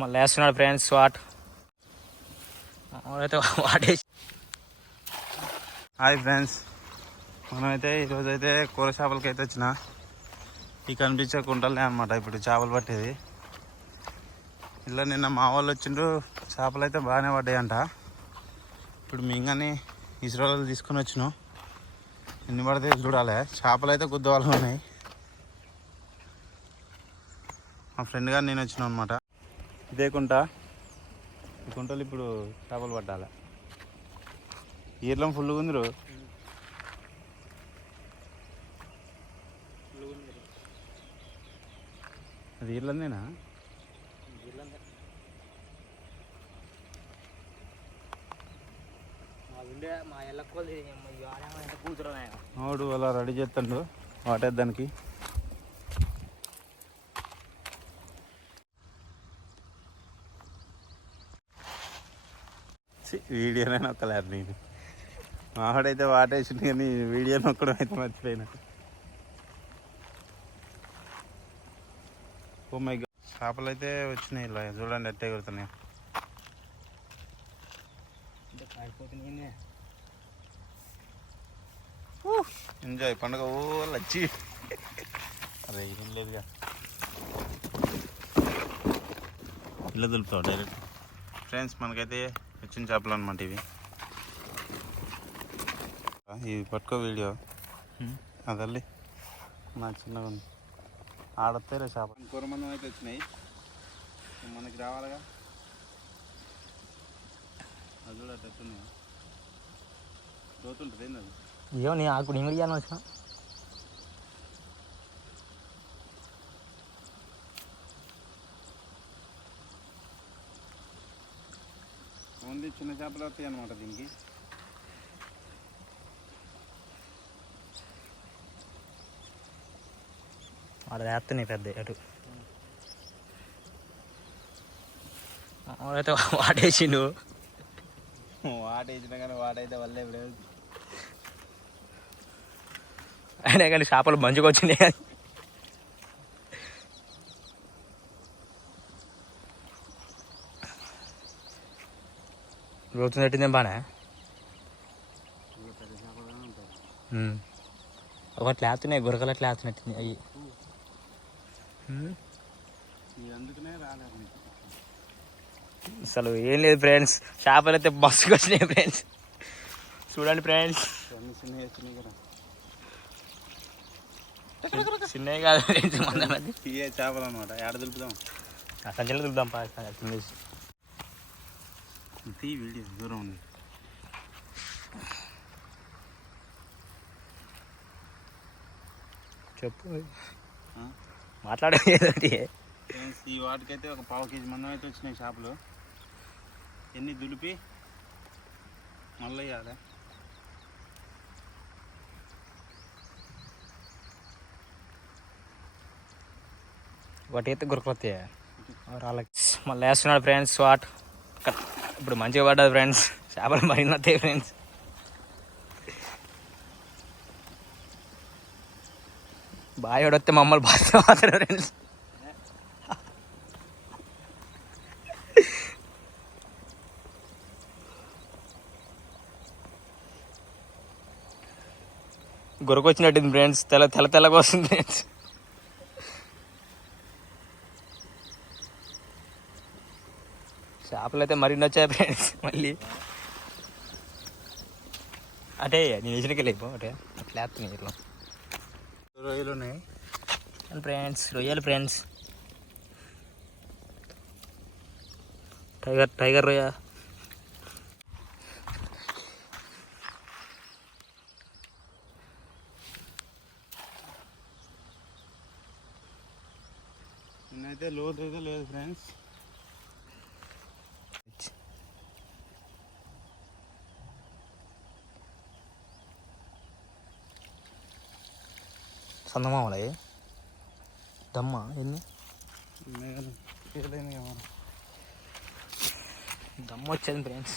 మళ్ళీ వేస్తున్నాడు friends what అయితే వాటేసి. హాయ్ ఫ్రెండ్స్, మనమైతే ఈరోజైతే కూర చేపలకి అయితే వచ్చిన ఈ కనిపించే కుంటలే అనమాట ఇప్పుడు చేపలు పట్టేది. ఇలా నిన్న మా వాళ్ళు వచ్చిండ్రు, చేపలు అయితే బాగానే పడ్డాయంట. ఇప్పుడు మింగని ఇసురాలు తీసుకొని వచ్చినాం, ఎన్ని పడితే చూడాలి. చేపలు అయితే గుద్దవాళ్ళు ఉన్నాయి. మా ఫ్రెండ్ గారు నేను వచ్చినాం అనమాట. ఇదే కుంట, ఈ కుంటలు ఇప్పుడు చేపలు పట్టాలి. ఈర్లం ఫుల్గా ఉందిరు. అది ఈర్లందేనా? వాడు అలా రెడీ చేస్తాడు వాటేద్దానికి. వీడియోనైనా ఒక్కలేరు. నేను మావాడైతే వాటేసింది కానీ వీడియో నొక్కడం అయితే మర్చిపోయినా. ఓ మై గాడ్, చేపలు అయితే వచ్చినాయి. ఇలా చూడండి ఎట్టే ఎగురుతున్నాయి. ఎంజాయ్ పండుగ ఓ లచ్చి. అరే ఏం లేదుగా, ఇలా దులుపుతావు డైరెక్ట్. ఫ్రెండ్స్ మనకైతే వచ్చిన చేపలు అనమాట ఇవి. ఇవి పట్టుకో వీడియో అదల్లి నా చిన్నగా ఉంది. ఆడతారా చేపలు. కూరమందం అయితే వచ్చినాయి, మనకి రావాలిగా. అది కూడా ఎట్టున్నాయా దోతుంటుంది. ఏంది అది? ఏమో నీ ఆకు నేను కూడా ఇవ్వాలని వచ్చిన. ఓన్లీ చిన్న చేపలు వస్తాయి అనమాట దీనికి. వాడు వేస్తున్నాయి పెద్ద అటు. అయితే వాటేసిండు. వాటేసినా కానీ వాటైతే వల్లే ఇప్పుడు అయినా కానీ చేపలు మంచిగా వచ్చినాయి. కానీ రోజు పెట్టిందేం బానే. ఒకటి లేస్తున్నాయి, గురకలు అట్లా లేస్తున్నట్టు అవి. అసలు ఏం లేదు ఫ్రెండ్స్, చేపలు అయితే బస్సుకు వచ్చినాయి ఫ్రెండ్స్. చూడండి ఫ్రెండ్స్, చిన్నవి కాదు ఫ్రెండ్స్, మంది చేపలు అనమాట. ఏడ దులుపుదాం, సంచలు దులుపుదాం పా. వీడియో దూరం ఉంది. చెప్పు, మాట్లాడేది. ఈ వాటికైతే ఒక 1/2 కేజీ మందం అయితే వచ్చినాయి చేపలు. ఎన్ని దులిపి మళ్ళీ వేయాలి. వాటి అయితే గురకొస్తాయి రాళ్ళకి. మళ్ళీ వేస్తున్నాడు ఫ్రెండ్స్ వాట్. ఇప్పుడు మంచిగా పడ్డది ఫ్రెండ్స్, చేపలు మరిన్ని వస్తాయి ఫ్రెండ్స్. బాగా వస్తే మమ్మల్ని బాగా మాత్రం ఫ్రెండ్స్. గురకొచ్చినట్టుంది ఫ్రెండ్స్, తెల్లగా వస్తుంది ఫ్రెండ్స్. చేపలు అయితే మరిన్ని వచ్చాయి ఫ్రెండ్స్. మళ్ళీ అంటే నేను వేసినకి వెళ్ళిపో అంటే అట్లా వేస్తున్నాయి ఇట్లా. రొయ్యలు ఉన్నాయి ఫ్రెండ్స్, రొయ్యలు ఫ్రెండ్స్. టైగర్ రొయ్య. నేనైతే లోతు అయితే లేదు ఫ్రెండ్స్. సందమామలే దమ్మ ఎన్ని దమ్మ వచ్చేది ఫ్రెండ్స్.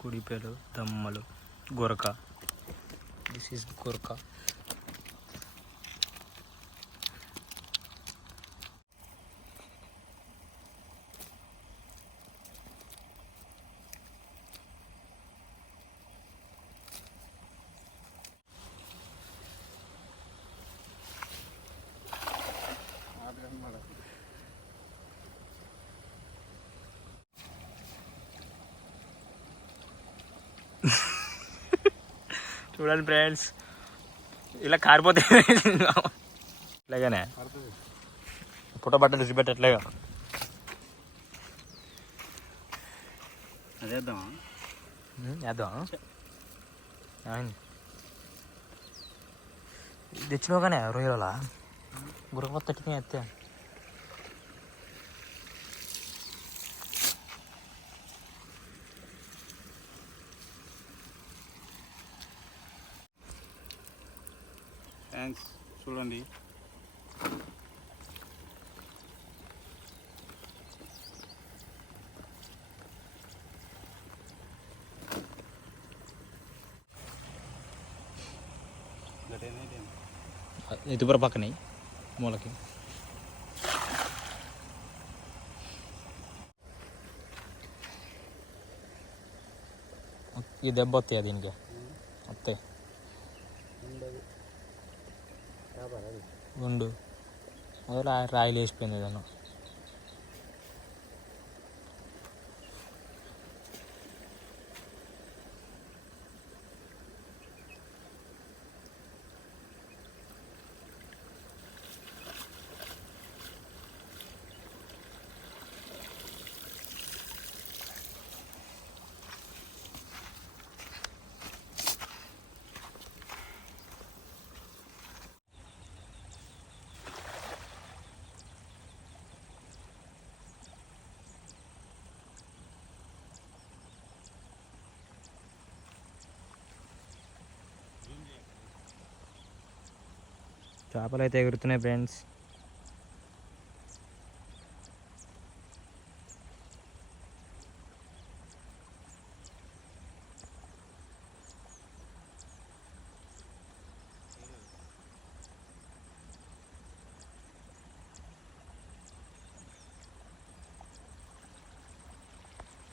కుడిపేలు, దమ్మలు, గొరక. దిస్ ఈస్ గురక. చూడండి ఫ్రెండ్స్, ఇలా కారిపోతే ఇలాగానే పుట్ట బట్టలు విసిపెట్టట్లేగా. అదేద్దామా? వేద్దాం. తెచ్చినావు కానీ రొయ్యలా గురక తట్టిన ఎత్తే. థ్యాంక్స్. చూడండి, ఎదుపుర పక్కనే మూలకి. ఈ దెబ్బ వస్తాయా దీనికి? వస్తాయి. గుండు అదే రాయిలు వేసిపోయింది ఏదన్నా. చేపలు అయితే ఎగురుతున్నాయి ఫ్రెండ్స్.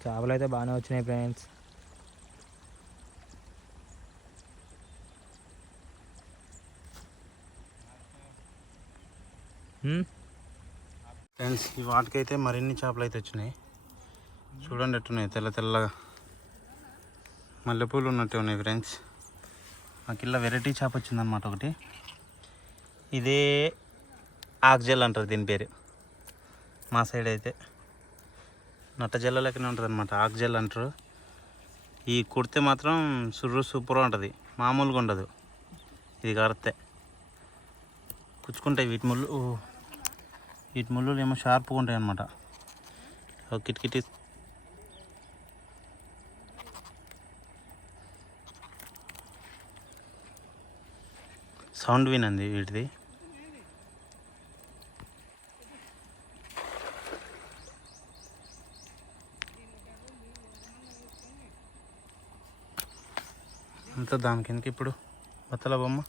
చేపలు అయితే బాగానే వచ్చినాయి ఫ్రెండ్స్. ఫ్రెండ్స్, ఈ వాటికైతే మరిన్ని చేపలు అయితే వచ్చినాయి. చూడండి ఎట్టున్నాయి, తెల్ల తెల్లగా మల్లెపూలు ఉన్నట్టు ఉన్నాయి ఫ్రెండ్స్. మాకు ఇలా వెరైటీ చేప వచ్చిందనమాట ఒకటి. ఇదే ఆక్జెల్ అంటారు దీని పేరు. మా సైడ్ అయితే నట్ట జల్ల లెక్కనే ఉంటుంది అనమాట, ఆక్జెల్ అంటారు. ఈ కుడితే మాత్రం సూపర్ ఉంటుంది, మామూలుగా ఉండదు. ఇది కడితే కుచ్చుకుంటాయి వీటి ముళ్ళు ఏమో షార్ప్గా ఉంటాయి అన్నమాట. కిటికిటి సౌండ్ వినండి వీటిది. అంతా దాని కిందకి ఇప్పుడు బత్తల బొమ్మ.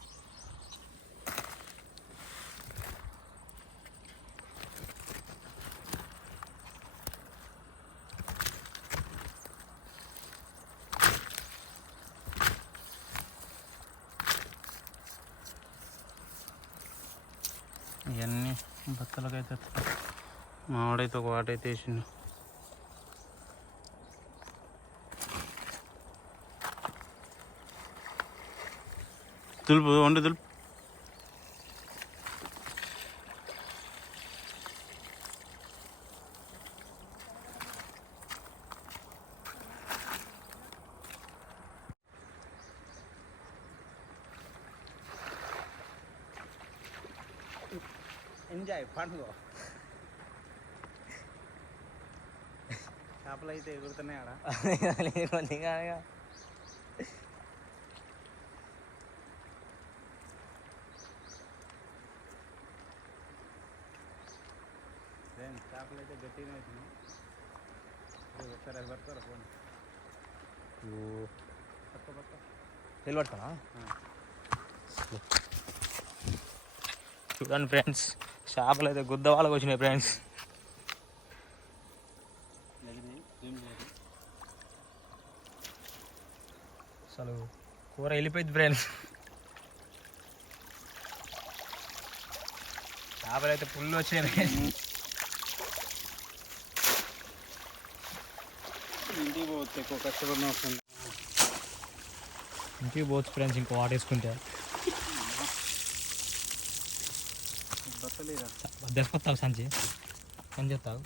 ఇవన్నీ బత్తలకైతే మావాడైతే ఒక వాటైతే వేసిండు. దులుపు వండు దులుపు. ఎంజాయ్ పండుగ. చేపలు అయితే ఎగురుతున్నాయి ఆడ. చేపలు అయితే గట్టిగా వచ్చినాయి. ఒకసారి అది పట్టుకోరా ఫోన్. వెళ్ళి పట్టుకోనా? చూడండి ఫ్రెండ్స్, చేపలు అయితే గుద్ద వాళ్ళకి వచ్చినాయి ఫ్రెండ్స్. అసలు కూర వెళ్ళిపోయింది ఫ్రెండ్స్. చేపలు అయితే ఫుల్ వచ్చాయి ఫ్రెండ్స్. ఇంటికి పోవచ్చు, ఎక్కువ కష్టపడిన వస్తుంది. ఇంటికి పోవచ్చు ఫ్రెండ్స్, ఇంకో వాటర్ వేసుకుంటే దెసుకొస్తావు సంచి పని చేస్తావు.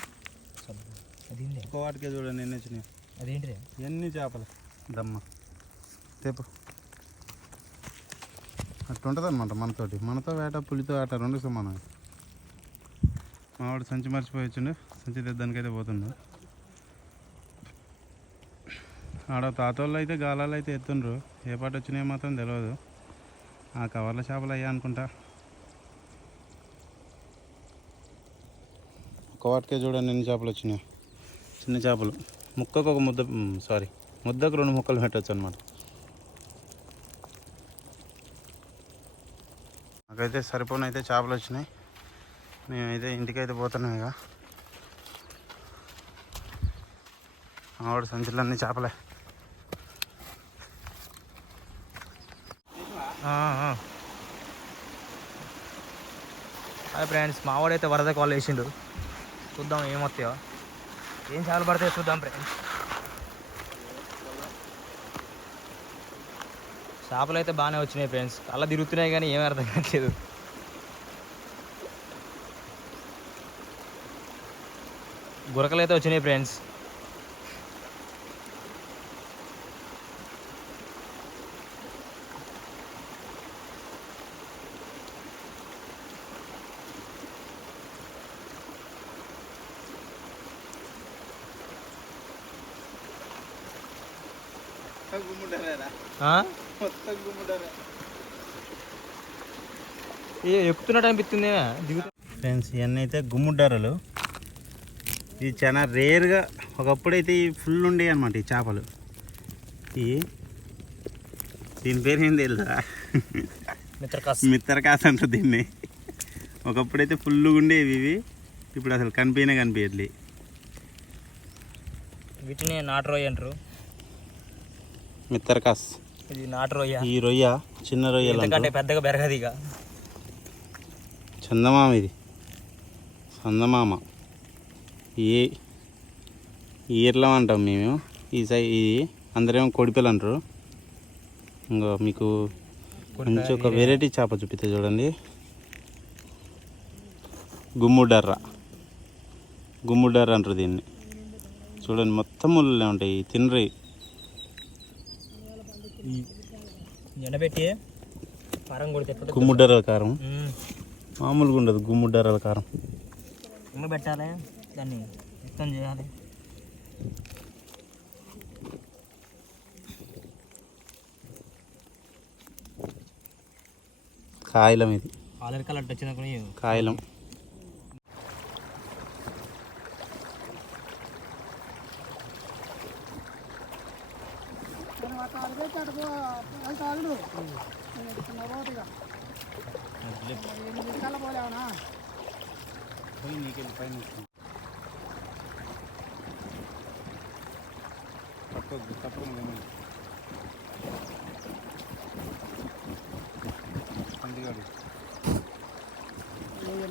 అదేంటి ఒక్క వాటికే చూడండి ఎన్ని వచ్చినాయి. అదేంటి ఎన్ని చేపలు దమ్మ తేపు అట్లుంటుంది అనమాట మనతో వేట పులితో ఆట రెండు సమానం. మావాడు సంచి మర్చిపోయి వచ్చిండు, సంచి తెద్దానికైతే పోతుండు. ఆడ తాతోళ్ళు అయితే గాలాలు అయితే ఎత్తుండ్రు, ఏ పాట వచ్చినాయో మాత్రం తెలియదు. ఆ కవర్ల చేపలు అయ్యా అనుకుంటా. ఒక వాటికే చూడండి ఎన్ని చేపలు వచ్చినాయి. చిన్న చేపలు ముక్కకు ఒక ముద్ద, ముద్దకు 2 ముక్కలు పెట్టచ్చు అనమాట. నాకైతే సరిపోనైతే చేపలు వచ్చినాయి. నేనైతే ఇంటికైతే పోతున్నాను. ఇక ఆవిడ సంచులన్నీ చేపలే. అదే ఫ్రెండ్స్, మావాడైతే వరద కాల్ వేసిండు. చూద్దాం ఏమొస్తాయో, ఏం చేపలు పడతాయో చూద్దాం ఫ్రెండ్స్. చేపలు అయితే బాగానే వచ్చినాయి ఫ్రెండ్స్, కళ్ళ తిరుగుతున్నాయి కానీ ఏమీ అర్థం కావట్లేదు. గురకలు అయితే వచ్చినాయి ఫ్రెండ్స్. ఎక్కుతున్నట్టు అనిపిస్తుంది దిగుతా. ఫ్రెండ్స్, ఇవన్నీ అయితే గుమ్ముడ్డారలు. ఇది చాలా రేర్గా, ఒకప్పుడైతే ఈ ఫుల్ ఉండేవి అనమాట ఈ చేపలు. దీని పేరు ఏం తెలుసా? మిత్రకాస్ అంటారు దీన్ని. ఒకప్పుడైతే ఫుల్గా ఉండేవి ఇవి, ఇప్పుడు అసలు కనిపించట్లేదు. వీటిని నాటు రొయ్య అంటారు. మిత్రకాస్ ఇది నాటు రొయ్య. ఈ రొయ్య చిన్న రొయ్యలు కంటే పెద్దగా పెరగదు. ఇక చందమామ, ఇది చందమామ. ఈర్లం అంటాం మేము. ఇది అందరేమో కొడిపిలు అంటారు. ఇంకా మీకు మంచి ఒక వెరైటీ చేప చూపిస్తే చూడండి. గుమ్ముడర్ర అంటారు దీన్ని. చూడండి, మొత్తం ముళ్ళే ఉంటాయి, తినరి. ఎండబెట్టి కారం కొడితే గుమ్ముడర్రల కారం మామూలుగా ఉండదు. గుమ్ముడర్రల కారం పెట్టాలి, దాన్ని మొత్తం చేయాలి. కాయలం, ఇది ఆలర్ కలర్ వచ్చిన కాయలం.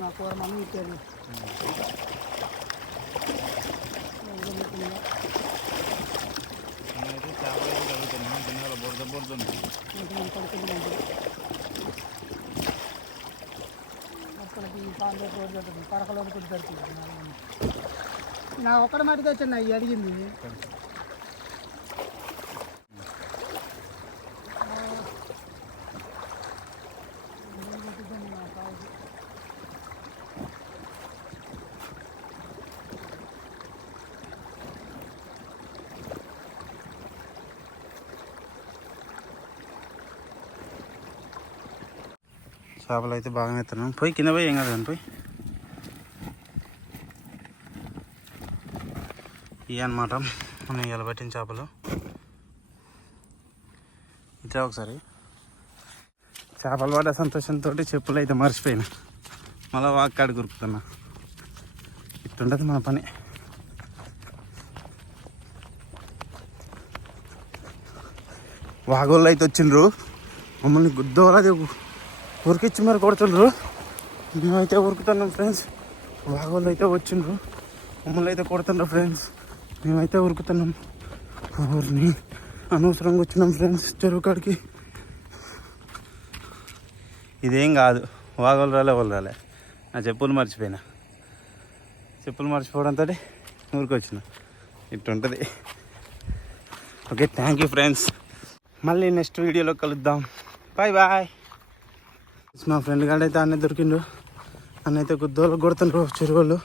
నా కూర మమ్మీ ఇచ్చారు. పరకలో నా ఒక్కడ మట్టి తెచ్చాను అవి అడిగింది. చేపలు అయితే బాగానే ఎత్తున్నాం. పోయి కింద పోయి ఏం కాదు పోయి. ఇవి అనమాట మనం ఇలా పట్టిన చేపలు. ఇట్లా ఒకసారి చేపలు పడ్డ సంతోషంతో చెప్పులు అయితే మర్చిపోయినా. మళ్ళీ వాక్కాడు గురుకుతున్నా. ఇట్టుంటుంది మన పని. వాగోళ్ళు అయితే వచ్చిండ్రు, మమ్మల్ని గుద్దోలది ఉరికిచ్చి మరి కొడుతుండ్రు. మేమైతే ఉరుకుతున్నాం ఫ్రెండ్స్. వాగోళ్ళు అయితే వచ్చిండ్రు, మమ్మల్ని అయితే కొడుతుండ్రు ఫ్రెండ్స్. మేమైతే ఉరుకుతున్నాం. ఊరిని అనవసరంగా వచ్చినాం ఫ్రెండ్స్ చెరువు కాడికి. ఇదేం కాదు, వాగోళ్ళు రాలే వాళ్ళు రాలే. నా చెప్పులు మర్చిపోయినా. చెప్పులు మర్చిపోవడంతో ఊరికి వచ్చిన. ఇట్టుంటుంది. Okay, thank you friends. మళ్ళీ నెక్స్ట్ వీడియోలో కలుద్దాం. Bye bye. మా ఫ్రెండ్ గారు అయితే అన్నీ దొరికిండు. అన్నైతే గుద్దోళ్ళు కొడుతుండ్రు చెరువులు.